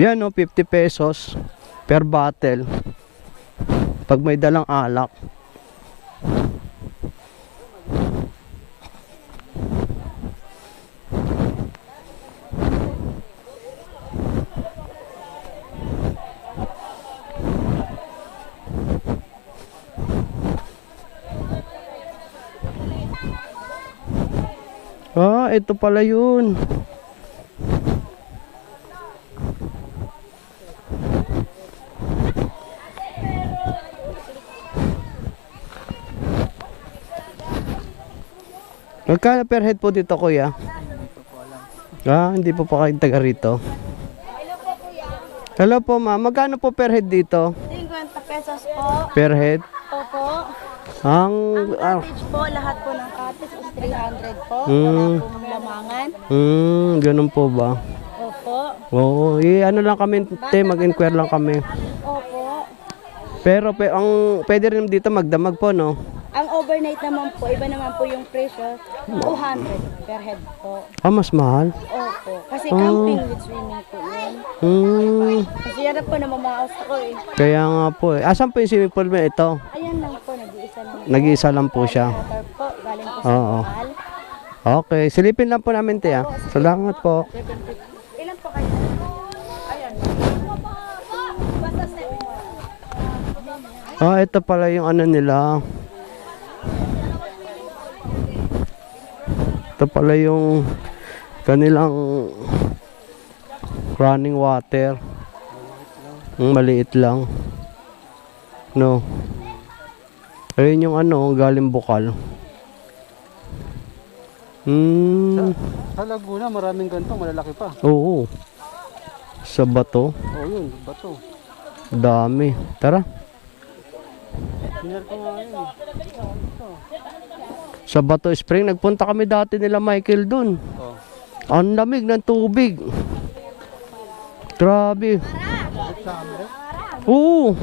Yan no, 50 pesos per bottle. Pag may dalang alak. Ah, ito pala yun. Magkano per head po dito, kuya? Ah, hindi po pa kayo taga rito. Hello po, ma'am. Magkano po per head dito? 50 pesos po. Per head? Opo. Ang Cottage po, lahat po ng cottage is 300 po. Wala pong lamangan. ganun po ba? Opo. Oo, ano lang kami, mag-inquire lang kami. Opo. Pero ang pwede rin dito magdamag po, no? Ang overnight naman po, iba naman po yung presyo. 200 per head po. Ah, mas mahal? Opo. Kasi camping with swimming po yun. Kasi yan na po namamaos ako eh. Kaya nga po eh. Asan po yung swimming pool mo ito? Ayan lang po, nag-iisa lang. Nag-iisa lang po siya. Water po, galing po sa Oo. mahal. Okay, silipin lang po namin, tiya. Salamat po. Ilan po kayo? Ayan. Basta 7. Ah, ito pala yung ano nila. Ito pala yung kanilang running water. Maliit lang. No. Ayun yung ano, galing bukal. Sa Laguna, maraming ganito, malalaki pa. Oo. Sa bato. Oo, yun, bato. Dami. Tara. Sinar ko nga yun. Sa Bato Spring, nagpunta kami dati nila Michael dun. Oh. Ang lamig ng tubig. Grabe. Oo.